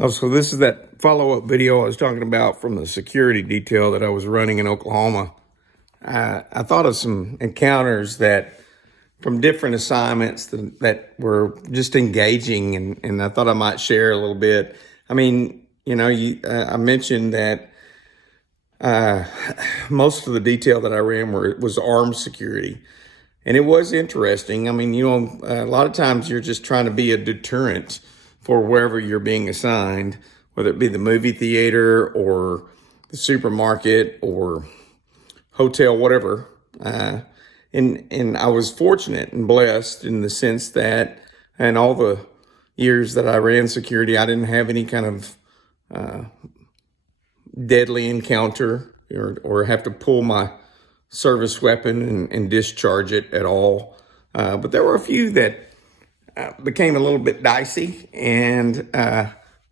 Oh, so this is that follow-up video I was talking about from the security detail that I was running in Oklahoma. I thought of some encounters that from different assignments that were just engaging, and I thought I might share a little bit. I mean, I mentioned that most of the detail that I ran was armed security, and it was interesting. I mean, a lot of times you're just trying to be a deterrent for wherever you're being assigned, whether it be the movie theater or the supermarket or hotel, whatever. And I was fortunate and blessed in the sense that in all the years that I ran security, I didn't have any kind of deadly encounter or have to pull my service weapon and discharge it at all. But there were a few that became a little bit dicey. And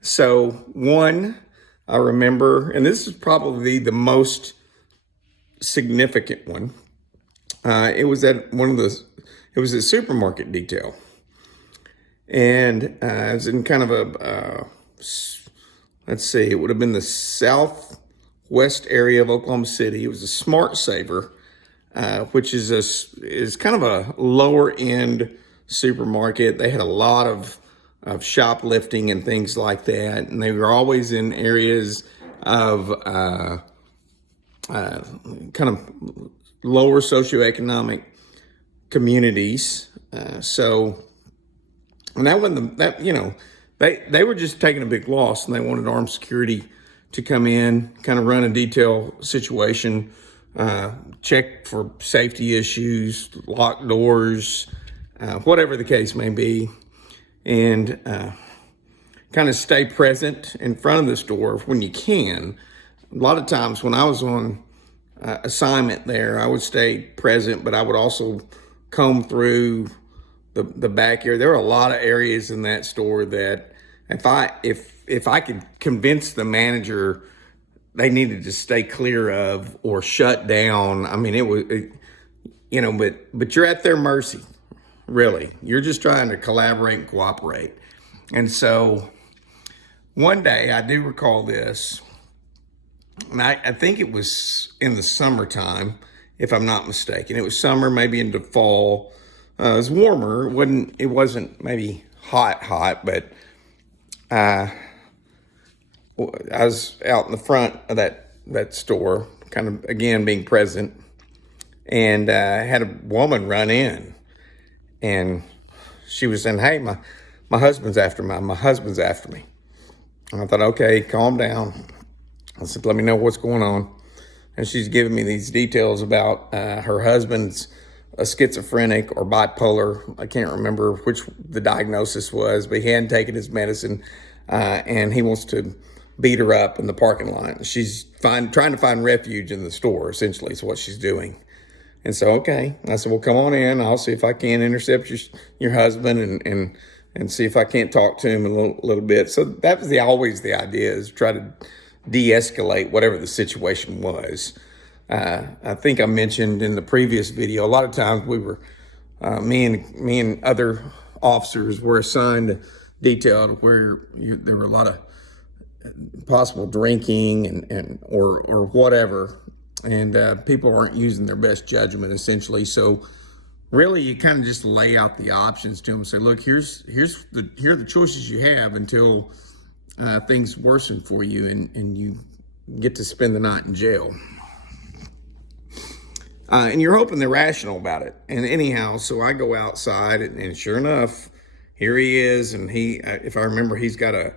so one, I remember, and this is probably the most significant one. It was at it was a supermarket detail. And it was in kind of let's see, it would have been the southwest area of Oklahoma City. It was a Smart Saver, which is kind of a lower end supermarket. They had a lot of shoplifting and things like that, and they were always in areas of kind of lower socioeconomic communities. So, and that wasn't they were just taking a big loss, and they wanted armed security to come in, kind of run a detail situation, check for safety issues, locked doors, whatever the case may be, and kind of stay present in front of the store when you can. A lot of times when I was on assignment there, I would stay present, but I would also comb through the back area. There were a lot of areas in that store that if I could convince the manager they needed to stay clear of or shut down, I mean, but you're at their mercy, really. You're just trying to collaborate and cooperate. And so one day, I do recall this, and I think it was in the summertime, if I'm not mistaken. It was summer, maybe into fall. It was warmer. It wasn't maybe hot, but I was out in the front of that store, kind of, again, being present, and had a woman run in, and she was saying, "Hey, my husband's after me. My husband's after me." And I thought, okay, calm down. I said, "Let me know what's going on." And she's giving me these details about her husband's a schizophrenic or bipolar. I can't remember which the diagnosis was, but he hadn't taken his medicine, and he wants to beat her up in the parking lot. She's trying to find refuge in the store, essentially, is what she's doing. And so, okay, I said, "Well, come on in. I'll see if I can intercept your husband and see if I can't talk to him a little bit." So that was always the idea, is try to de-escalate whatever the situation was. I think I mentioned in the previous video, a lot of times we were, me and other officers were assigned to detail where there were a lot of possible drinking or whatever, and people aren't using their best judgment, essentially. So really, you kind of just lay out the options to them and say, "Look, here are the choices you have until things worsen for you and you get to spend the night in jail." And you're hoping they're rational about it. And anyhow, so I go outside, and sure enough, here he is. And if I remember, he's got a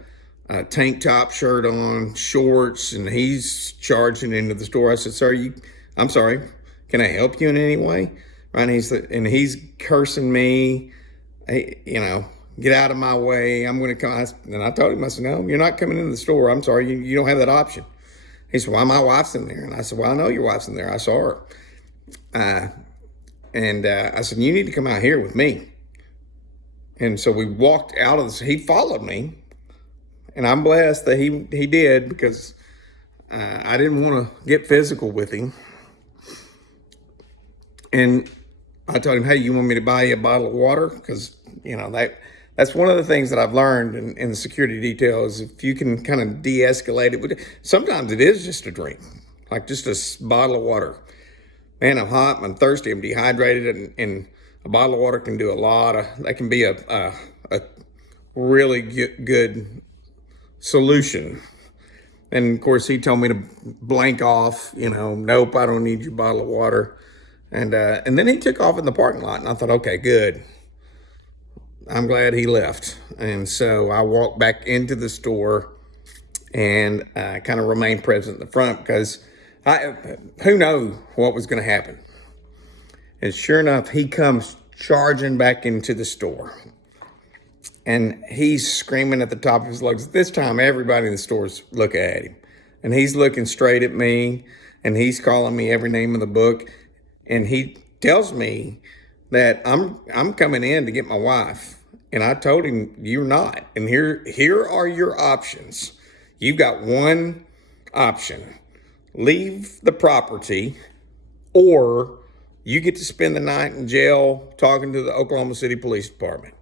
tank top shirt on, shorts, and he's charging into the store. I said, "Sir, I'm sorry, can I help you in any way?" Right? And he's cursing me, "Hey, get out of my way. I'm going to come." And I told him, I said, "No, you're not coming into the store. I'm sorry. You don't have that option." He said, "Well, my wife's in there." And I said, "Well, I know your wife's in there. I saw her." I said, "You need to come out here with me." And so we walked out of he followed me, and I'm blessed that he did, because I didn't want to get physical with him. And I told him, "Hey, you want me to buy you a bottle of water? Because, that's one of the things that I've learned in the security detail is if you can kind of de-escalate it. Sometimes it is just a drink, like just a bottle of water. Man, I'm hot, I'm thirsty, I'm dehydrated, and a bottle of water can do a lot of, that can be a really good solution. And of course, he told me to blank off, nope, I don't need your bottle of water. And then he took off in the parking lot, and I thought, okay, good. I'm glad he left. And so I walked back into the store and kind of remained present in the front because who knows what was going to happen. And sure enough, he comes charging back into the store. And he's screaming at the top of his lungs. This time, everybody in the store's looking at him. And he's looking straight at me, and he's calling me every name in the book. And he tells me that I'm coming in to get my wife. And I told him, you're not. And here are your options. You've got one option. Leave the property, or you get to spend the night in jail talking to the Oklahoma City Police Department.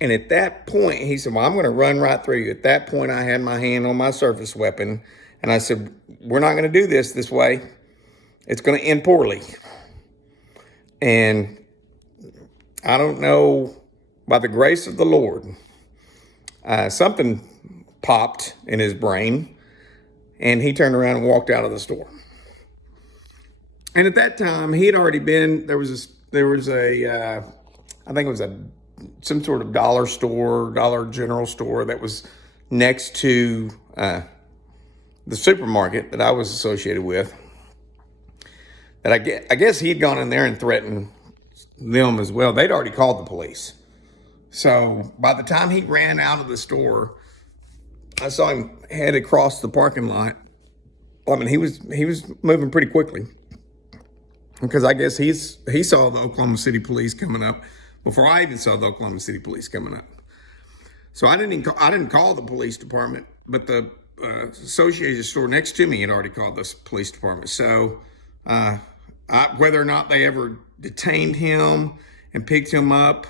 And at that point, he said, well, I'm going to run right through you. At that point, I had my hand on my service weapon. And I said, we're not going to do this way. It's going to end poorly. And I don't know, by the grace of the Lord, something popped in his brain, and he turned around and walked out of the store. And at that time, he had already been, there was a I think it was some sort of Dollar General store that was next to the supermarket that I was associated with. That I guess he'd gone in there and threatened them as well. They'd already called the police. So by the time he ran out of the store, I saw him head across the parking lot. I mean, he was moving pretty quickly because I guess he saw the Oklahoma City Police coming up before I even saw the Oklahoma City Police coming up. So I didn't call the police department, but the associated store next to me had already called the police department. So whether or not they ever detained him and picked him up,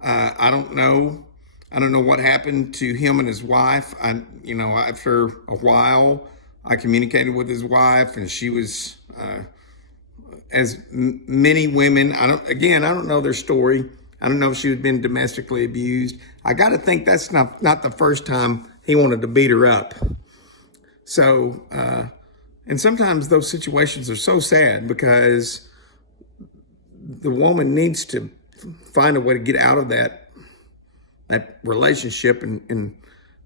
I don't know. I don't know what happened to him and his wife. After a while, I communicated with his wife, and she was, as many women, I don't know their story. I don't know if she had been domestically abused. I got to think that's not the first time he wanted to beat her up. So, and sometimes those situations are so sad because the woman needs to find a way to get out of that relationship, and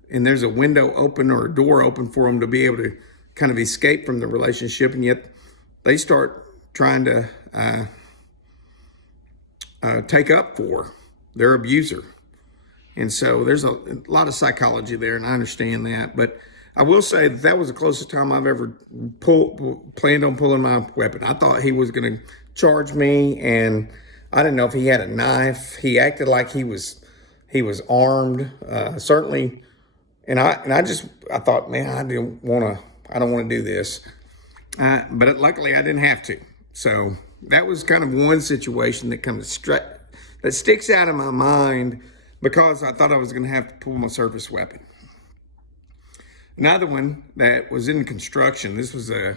there's a window open or a door open for them to be able to kind of escape from the relationship, and yet they start trying to take up for their abuser. And so there's a lot of psychology there, and I understand that. But I will say that was the closest time I've ever planned on pulling my weapon. I thought he was going to charge me, and I didn't know if he had a knife. He acted like he was armed, certainly. And I thought, man, I don't want to do this. But luckily I didn't have to. So that was kind of one situation that that sticks out in my mind because I thought I was going to have to pull my service weapon. Another one that was in construction. This was it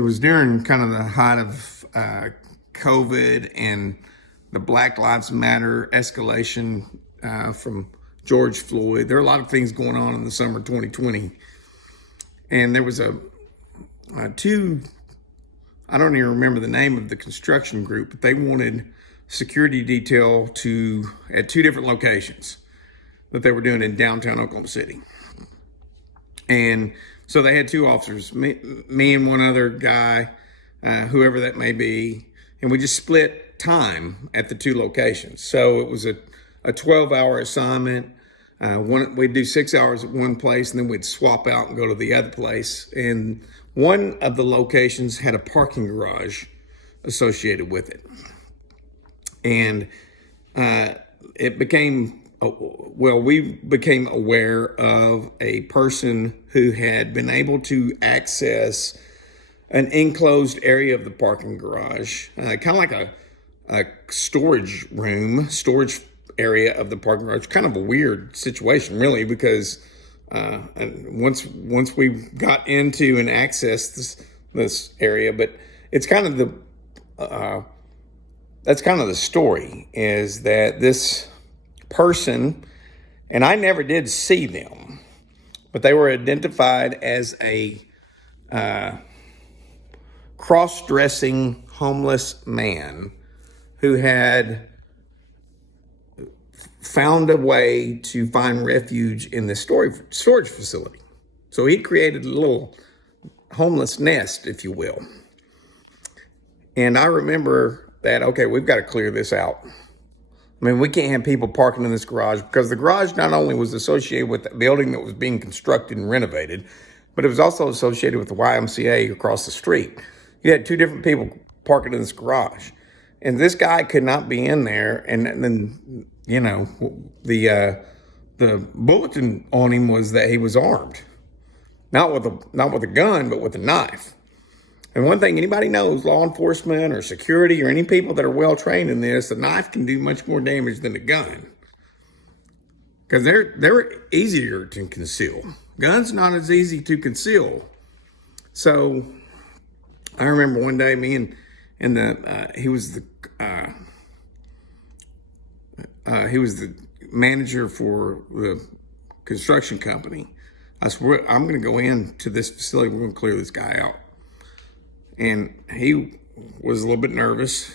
was during kind of the height of COVID and the Black Lives Matter escalation from George Floyd. There are a lot of things going on in the summer 2020. And there was I don't even remember the name of the construction group, but they wanted security detail at two different locations that they were doing in downtown Oklahoma City. And so they had two officers, me and one other guy, whoever that may be, and we just split time at the two locations. So it was a 12-hour assignment. We'd do 6 hours at one place, and then we'd swap out and go to the other place. And one of the locations had a parking garage associated with it. And we became aware of a person who had been able to access an enclosed area of the parking garage, kind of like storage room, storage area of the parking garage. Kind of a weird situation, really, because and once we got into and accessed this area, but it's kind of that's kind of the story, is that this person, and I never did see them, but they were identified as a cross-dressing homeless man who had found a way to find refuge in this storage facility. So he created a little homeless nest, if you will. And I remember that, okay, we've got to clear this out. I mean, we can't have people parking in this garage, because the garage not only was associated with the building that was being constructed and renovated, but it was also associated with the YMCA across the street. You had two different people parking in this garage, and this guy could not be in there. And then, you know, the bulletin on him was that he was armed, not with a gun, but with a knife. And one thing anybody knows, law enforcement or security or any people that are well trained in this, a knife can do much more damage than a gun, because they're easier to conceal. Guns not as easy to conceal. So I remember one day, me and he was the manager for the construction company. I said, I'm going to go into this facility. We're going to clear this guy out. And he was a little bit nervous.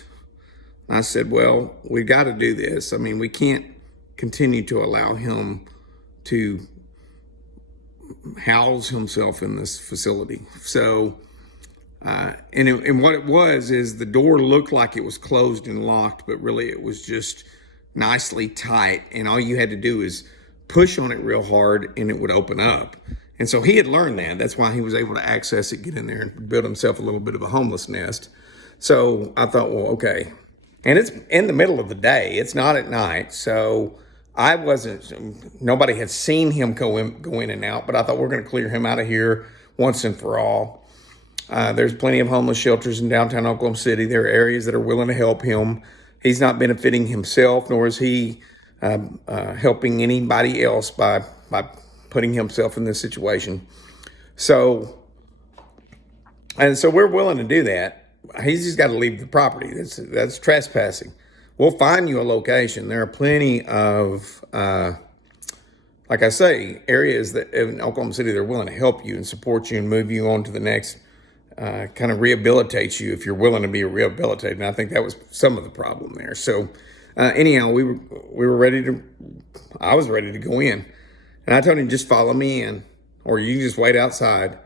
I said, well, we got to do this. I mean, we can't continue to allow him to house himself in this facility. So, and what it was is the door looked like it was closed and locked, but really it was just nicely tight. And all you had to do is push on it real hard and it would open up. And so he had learned that. That's why he was able to access it, get in there, and build himself a little bit of a homeless nest. So I thought, well, okay. And it's in the middle of the day. It's not at night. So nobody had seen him go in and out, but I thought, we're going to clear him out of here once and for all. There's plenty of homeless shelters in downtown Oklahoma City. There are areas that are willing to help him. He's not benefiting himself, nor is he helping anybody else by putting himself in this situation. So we're willing to do that. He's just got to leave the property. That's trespassing. We'll find you a location. There are plenty of, like I say, areas that in Oklahoma City, they're willing to help you and support you and move you on to the next, kind of rehabilitate you if you're willing to be rehabilitated. And I think that was some of the problem there. So anyhow, we were ready to, I was ready to go in. And I told him, just follow me in, or you just wait outside.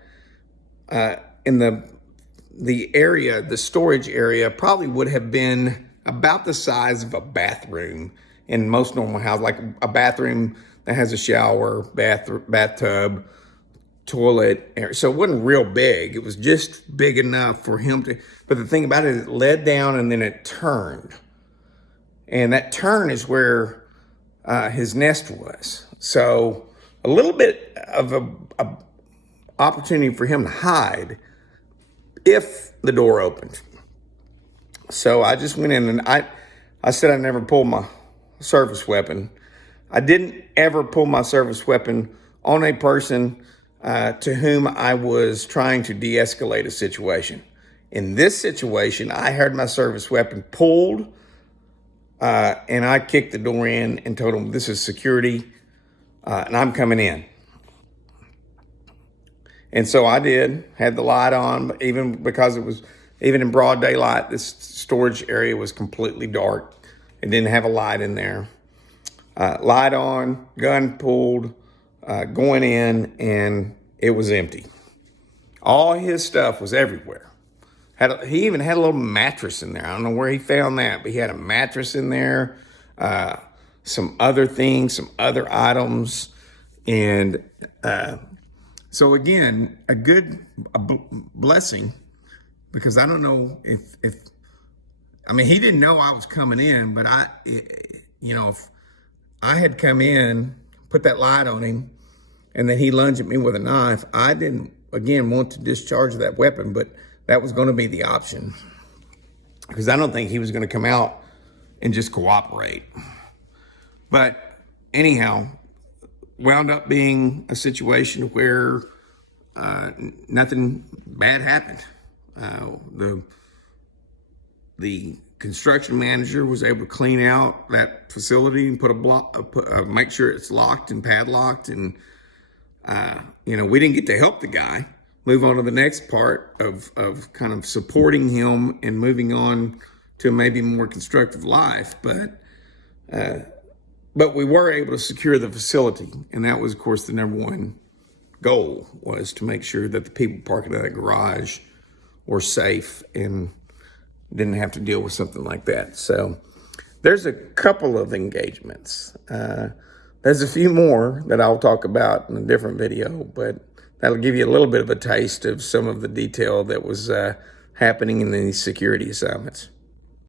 In the area, the storage area probably would have been about the size of a bathroom in most normal houses, like a bathroom that has a shower, bathtub, toilet. So it wasn't real big. It was just big enough for him to, but the thing about it, it led down and then it turned. And that turn is where his nest was. So a little bit of a opportunity for him to hide if the door opened. So I just went in and I said I never pulled my service weapon. I didn't ever pull my service weapon on a person to whom I was trying to de-escalate a situation. In this situation, I heard my service weapon pulled, and I kicked the door in and told him, this is security, and I'm coming in. And so I did, had the light on, even because it was, even in broad daylight, this storage area was completely dark. It didn't have a light in there. Light on, gun pulled, going in, and it was empty. All his stuff was everywhere. He even had a little mattress in there. I don't know where he found that, but he had a mattress in there, some other things, some other items. And so again, a blessing, because I don't know if I mean, he didn't know I was coming in, but if I had come in, put that light on him, and then he lunged at me with a knife, I didn't, again, want to discharge that weapon, but that was going to be the option. because I don't think he was going to come out and just cooperate. But anyhow, wound up being a situation where nothing bad happened. The construction manager was able to clean out that facility and put a block, make sure it's locked and padlocked. And we didn't get to help the guy move on to the next part of kind of supporting him and moving on to maybe more constructive life. But we were able to secure the facility, and that was, of course, the number one goal, was to make sure that the people parking in that garage were safe and didn't have to deal with something like that. So there's a couple of engagements. There's a few more that I'll talk about in a different video, but that'll give you a little bit of a taste of some of the detail that was happening in these security assignments.